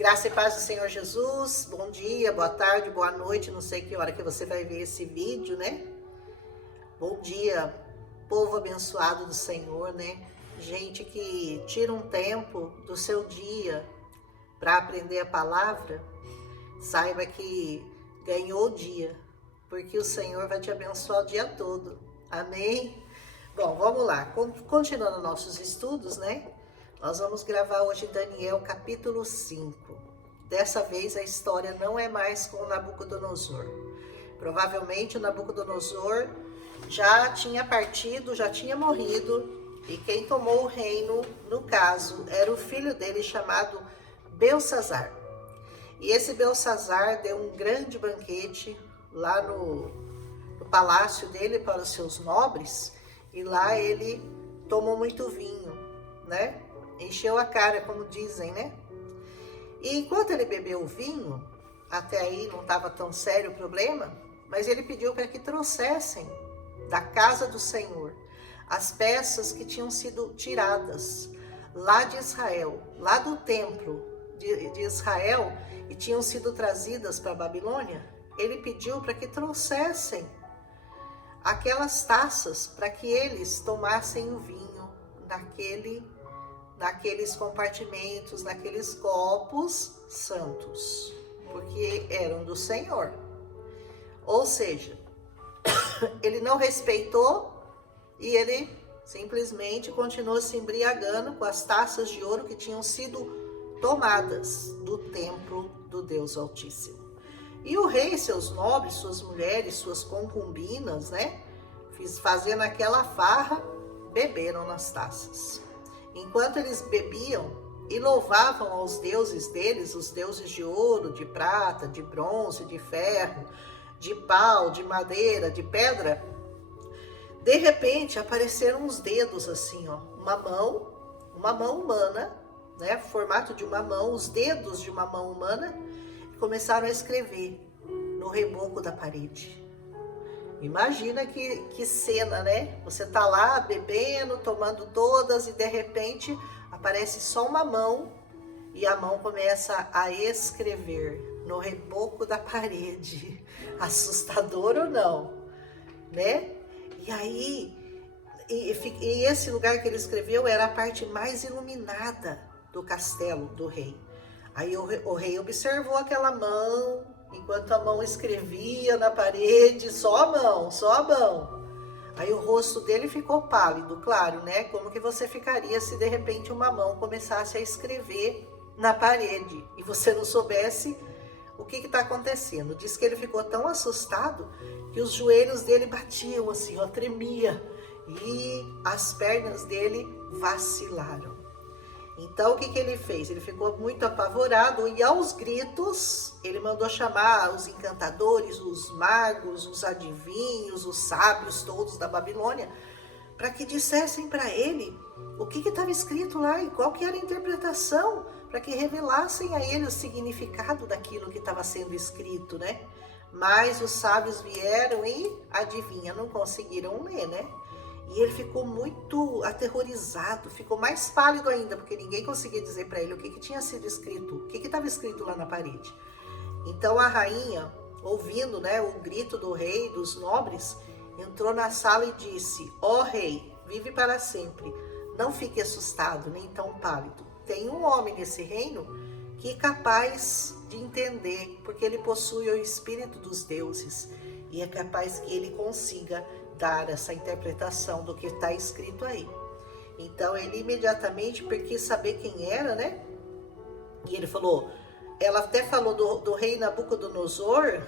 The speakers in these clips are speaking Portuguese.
Graça e paz do Senhor Jesus. Bom dia, boa tarde, boa noite. Não sei que hora que você vai ver esse vídeo, né? Bom dia, povo abençoado do Senhor, né? Gente que tira um tempo do seu dia para aprender a palavra, saiba que ganhou o dia, porque o Senhor vai te abençoar o dia todo. Amém? Bom, vamos lá. Continuando nossos estudos, né? Nós vamos gravar hoje Daniel capítulo 5. Dessa vez a história não é mais com Nabucodonosor. Provavelmente o Nabucodonosor já tinha partido, já tinha morrido, e quem tomou o reino, no caso, era o filho dele chamado Belsassar. E esse Belsassar deu um grande banquete lá no palácio dele para os seus nobres, e lá ele tomou muito vinho, né? Encheu a cara, como dizem, né? E enquanto ele bebeu o vinho, até aí não estava tão sério o problema, mas ele pediu para que trouxessem da casa do Senhor as peças que tinham sido tiradas lá de Israel, lá do templo de Israel, e tinham sido trazidas para a Babilônia. Ele pediu para que trouxessem aquelas taças para que eles tomassem o vinho naqueles compartimentos, naqueles copos santos, porque eram do Senhor. Ou seja, ele não respeitou e ele simplesmente continuou se embriagando com as taças de ouro que tinham sido tomadas do templo do Deus Altíssimo. E o rei, seus nobres, suas mulheres, suas concubinas, né, fazendo aquela farra, beberam nas taças. Enquanto eles bebiam e louvavam aos deuses deles, os deuses de ouro, de prata, de bronze, de ferro, de pau, de madeira, de pedra, de repente apareceram uns dedos assim, ó, uma mão humana, né, formato de uma mão, os dedos de uma mão humana, e começaram a escrever no reboco da parede. Imagina que cena, né? Você tá lá bebendo, tomando todas, e de repente aparece só uma mão e a mão começa a escrever no reboco da parede. Assustador ou não, né? E aí, e esse lugar que ele escreveu era a parte mais iluminada do castelo do rei. Aí o rei observou aquela mão, enquanto a mão escrevia na parede, só a mão. Aí o rosto dele ficou pálido, claro, né? Como que você ficaria se de repente uma mão começasse a escrever na parede e você não soubesse o que está acontecendo? Diz que ele ficou tão assustado que os joelhos dele batiam assim, ó, tremia, e as pernas dele vacilaram. Então, o que ele fez? Ele ficou muito apavorado e, aos gritos, ele mandou chamar os encantadores, os magos, os adivinhos, os sábios todos da Babilônia, para que dissessem para ele o que estava escrito lá e qual que era a interpretação, para que revelassem a ele o significado daquilo que estava sendo escrito, né? Mas os sábios vieram e, adivinha, não conseguiram ler, né? E ele ficou muito aterrorizado, ficou mais pálido ainda, porque ninguém conseguia dizer para ele o que tinha sido escrito, o que estava escrito lá na parede. Então a rainha, ouvindo, né, o grito do rei, dos nobres, entrou na sala e disse: ó rei, vive para sempre, não fique assustado, nem tão pálido. Tem um homem nesse reino que é capaz de entender, porque ele possui o espírito dos deuses, e é capaz que ele consiga dar essa interpretação do que está escrito aí. Então ele imediatamente quis saber quem era, né? E ele falou, ela até falou do rei Nabucodonosor,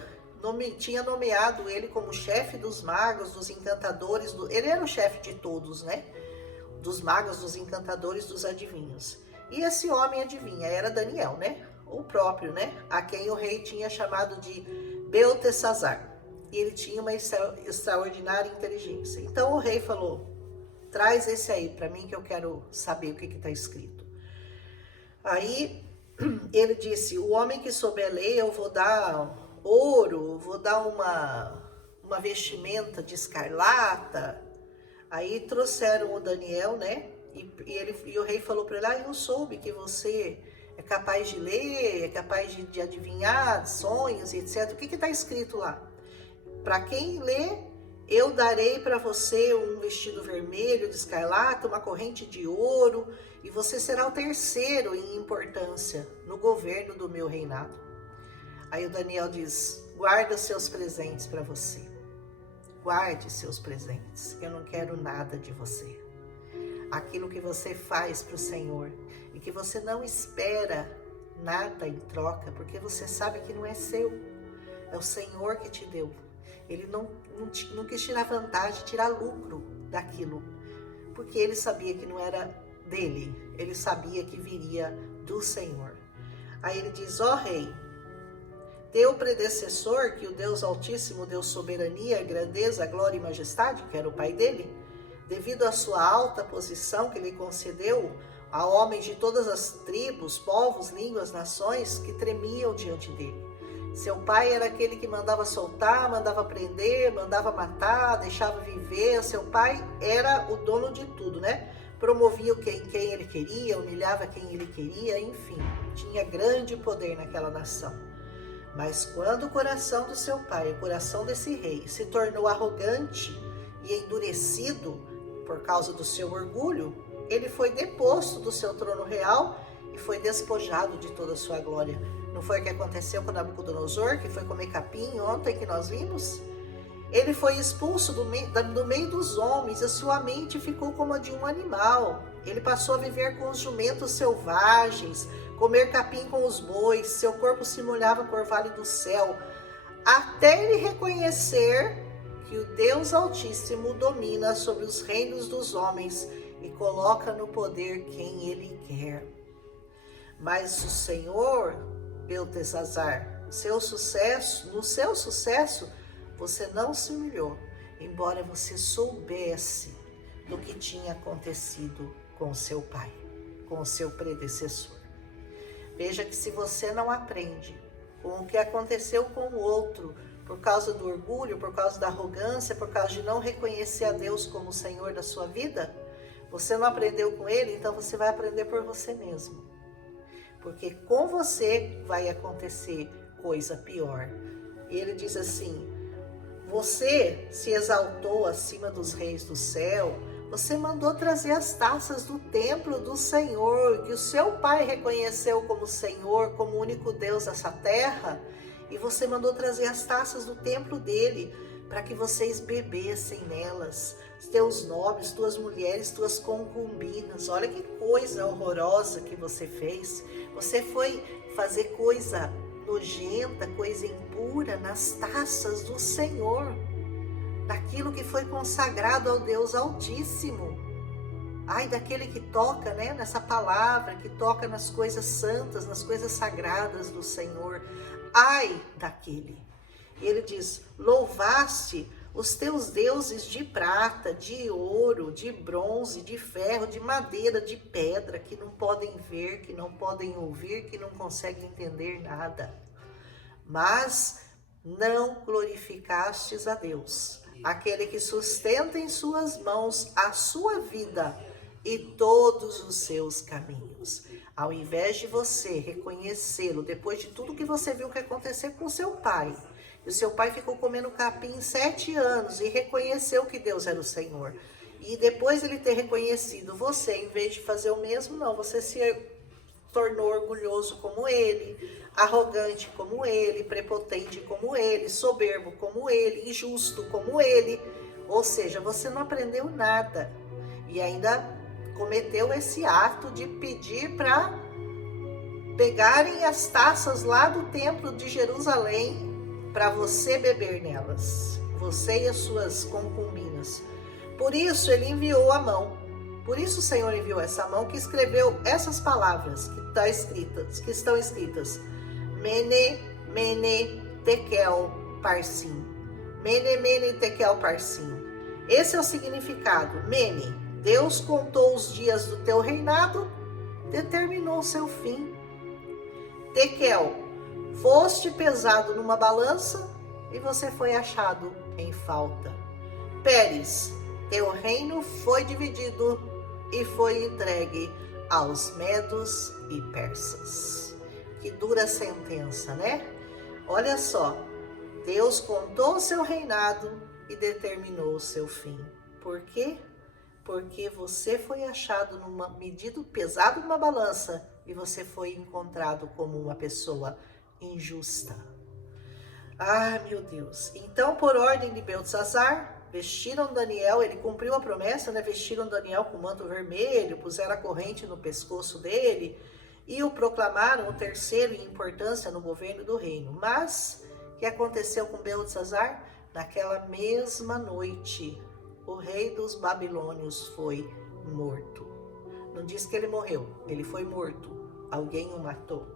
tinha nomeado ele como chefe dos magos, dos encantadores, ele era o chefe de todos, né? Dos magos, dos encantadores, dos adivinhos. E esse homem adivinha era Daniel, né? O próprio, né? A quem o rei tinha chamado de Beltesazar. E ele tinha uma extraordinária inteligência. Então o rei falou, traz esse aí para mim que eu quero saber o que está escrito. Aí ele disse, o homem que souber ler, eu vou dar ouro, vou dar uma vestimenta de escarlata. Aí trouxeram o Daniel, né? E o rei falou para ele, eu soube que você é capaz de ler, é capaz de adivinhar sonhos e etc. O que está escrito lá? Para quem lê, eu darei para você um vestido vermelho de escarlata, uma corrente de ouro, e você será o terceiro em importância no governo do meu reinado. Aí o Daniel diz, guarda seus presentes para você. Guarde seus presentes, eu não quero nada de você. Aquilo que você faz para o Senhor e que você não espera nada em troca, porque você sabe que não é seu, é o Senhor que te deu. Ele não quis tirar vantagem, tirar lucro daquilo, porque ele sabia que não era dele, ele sabia que viria do Senhor. Aí ele diz, ó rei, teu predecessor, que o Deus Altíssimo deu soberania, grandeza, glória e majestade, que era o pai dele, devido à sua alta posição que lhe concedeu, a homens de todas as tribos, povos, línguas, nações que tremiam diante dele. Seu pai era aquele que mandava soltar, mandava prender, mandava matar, deixava viver. Seu pai era o dono de tudo, né? Promovia quem ele queria, humilhava quem ele queria, enfim, tinha grande poder naquela nação. Mas quando o coração do seu pai, o coração desse rei, se tornou arrogante e endurecido por causa do seu orgulho, ele foi deposto do seu trono real e foi despojado de toda a sua glória. Não foi o que aconteceu com Nabucodonosor, que foi comer capim ontem que nós vimos? Ele foi expulso do meio dos homens, a sua mente ficou como a de um animal. Ele passou a viver com os jumentos selvagens, comer capim com os bois, seu corpo se molhava com o orvalho do céu, até ele reconhecer que o Deus Altíssimo domina sobre os reinos dos homens e coloca no poder quem ele quer. Mas o Senhor, Beltesazar, no seu sucesso, você não se humilhou, embora você soubesse do que tinha acontecido com o seu pai, com o seu predecessor. Veja que se você não aprende com o que aconteceu com o outro, por causa do orgulho, por causa da arrogância, por causa de não reconhecer a Deus como o Senhor da sua vida, você não aprendeu com ele, então você vai aprender por você mesmo. Porque com você vai acontecer coisa pior. E ele diz assim, você se exaltou acima dos reis do céu, você mandou trazer as taças do templo do Senhor, que o seu pai reconheceu como Senhor, como o único Deus dessa terra, e você mandou trazer as taças do templo dele, para que vocês bebessem nelas, teus nobres, tuas mulheres, tuas concubinas. Olha que coisa horrorosa que você fez. Você foi fazer coisa nojenta, coisa impura nas taças do Senhor, daquilo que foi consagrado ao Deus Altíssimo. Ai daquele que toca, né, nessa palavra, que toca nas coisas santas, nas coisas sagradas do Senhor. Ai daquele. E ele diz, louvaste os teus deuses de prata, de ouro, de bronze, de ferro, de madeira, de pedra, que não podem ver, que não podem ouvir, que não conseguem entender nada. Mas não glorificastes a Deus, aquele que sustenta em suas mãos a sua vida e todos os seus caminhos. Ao invés de você reconhecê-lo, depois de tudo que você viu que aconteceu com seu pai, e o seu pai ficou comendo capim 7 anos e reconheceu que Deus era o Senhor. E depois ele ter reconhecido você, em vez de fazer o mesmo, não, você se tornou orgulhoso como ele, arrogante como ele, prepotente como ele, soberbo como ele, injusto como ele. Ou seja, você não aprendeu nada e ainda cometeu esse ato de pedir para pegarem as taças lá do templo de Jerusalém para você beber nelas, você e as suas concubinas. Por isso ele enviou a mão. Por isso o Senhor enviou essa mão que escreveu essas palavras que estão escritas. Mene, mene, tekel, parsim. Mene, mene, tekel, parsim. Esse é o significado. Mene, Deus contou os dias do teu reinado, determinou o seu fim. Tekel, foste pesado numa balança e você foi achado em falta. Pérez, teu reino foi dividido e foi entregue aos medos e persas. Que dura sentença, né? Olha só, Deus contou o seu reinado e determinou o seu fim. Por quê? Porque você foi achado medido pesado numa balança e você foi encontrado como uma pessoa injusta. Ah, meu Deus. Então, por ordem de Beltesazar, vestiram Daniel, ele cumpriu a promessa, né? Vestiram Daniel com manto vermelho, puseram a corrente no pescoço dele e o proclamaram o terceiro em importância no governo do reino. Mas, o que aconteceu com Beltesazar? Naquela mesma noite, o rei dos babilônios foi morto. Não diz que ele morreu, ele foi morto. Alguém o matou.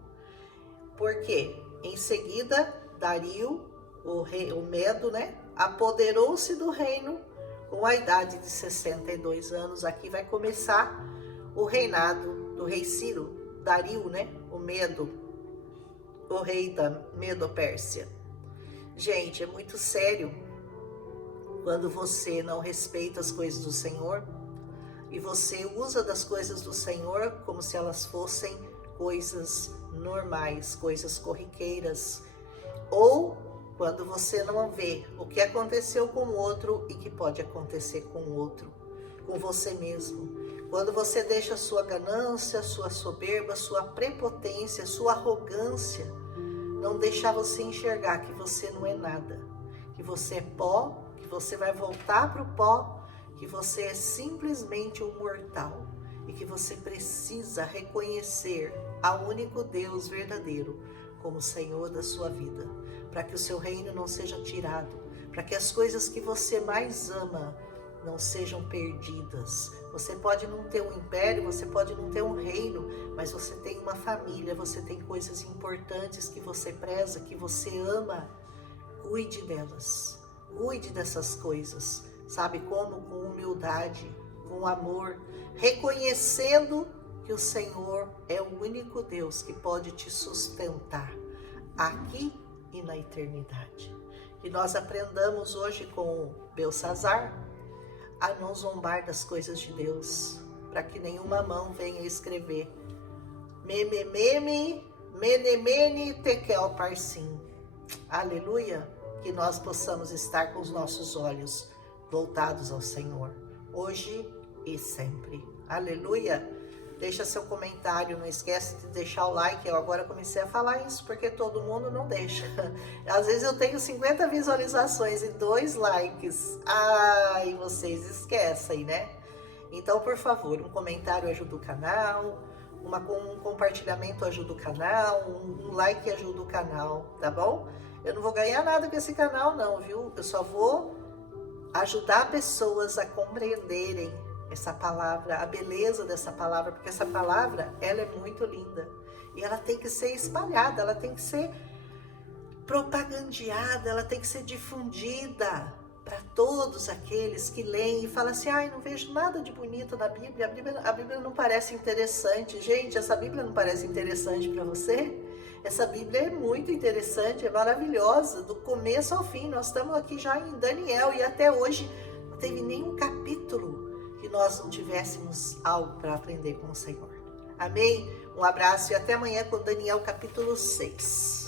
Por quê? Em seguida, Dario, o Medo, né, apoderou-se do reino com a idade de 62 anos. Aqui vai começar o reinado do rei Ciro, Dario, né, o Medo, o rei da Medo-Pérsia. Gente, é muito sério quando você não respeita as coisas do Senhor e você usa das coisas do Senhor como se elas fossem coisas normais, coisas corriqueiras, ou quando você não vê o que aconteceu com o outro e que pode acontecer com o outro, com você mesmo. Quando você deixa a sua ganância, sua soberba, sua prepotência, sua arrogância, não deixar você enxergar que você não é nada, que você é pó, que você vai voltar para o pó, que você é simplesmente um mortal e que você precisa reconhecer ao único Deus verdadeiro como Senhor da sua vida, para que o seu reino não seja tirado, para que as coisas que você mais ama não sejam perdidas. Você pode não ter um império, você pode não ter um reino, mas você tem uma família, você tem coisas importantes que você preza, que você ama. Cuide delas, cuide dessas coisas, sabe como? Com humildade, com amor, reconhecendo que o Senhor é o único Deus que pode te sustentar aqui e na eternidade. Que nós aprendamos hoje com Beltesazar a não zombar das coisas de Deus, para que nenhuma mão venha escrever meme, mene, tekel, parsim. Aleluia! Que nós possamos estar com os nossos olhos voltados ao Senhor, hoje e sempre. Aleluia! Deixa seu comentário, não esquece de deixar o like. Eu agora comecei a falar isso porque todo mundo não deixa. Às vezes eu tenho 50 visualizações e 2 likes. Ai, vocês esquecem, né? Então, por favor, um comentário ajuda o canal, um compartilhamento ajuda o canal, um like ajuda o canal, tá bom? Eu não vou ganhar nada com esse canal não, viu? Eu só vou ajudar pessoas a compreenderem essa palavra, a beleza dessa palavra, porque essa palavra, ela é muito linda e ela tem que ser espalhada, ela tem que ser propagandeada, ela tem que ser difundida para todos aqueles que leem e falam assim: ai, não vejo nada de bonito na Bíblia, a Bíblia não parece interessante. Gente, essa Bíblia não parece interessante para você? Essa Bíblia é muito interessante, é maravilhosa, do começo ao fim. Nós estamos aqui já em Daniel e até hoje não teve nenhum capítulo que nós não tivéssemos algo para aprender com o Senhor. Amém? Um abraço e até amanhã com Daniel capítulo 6.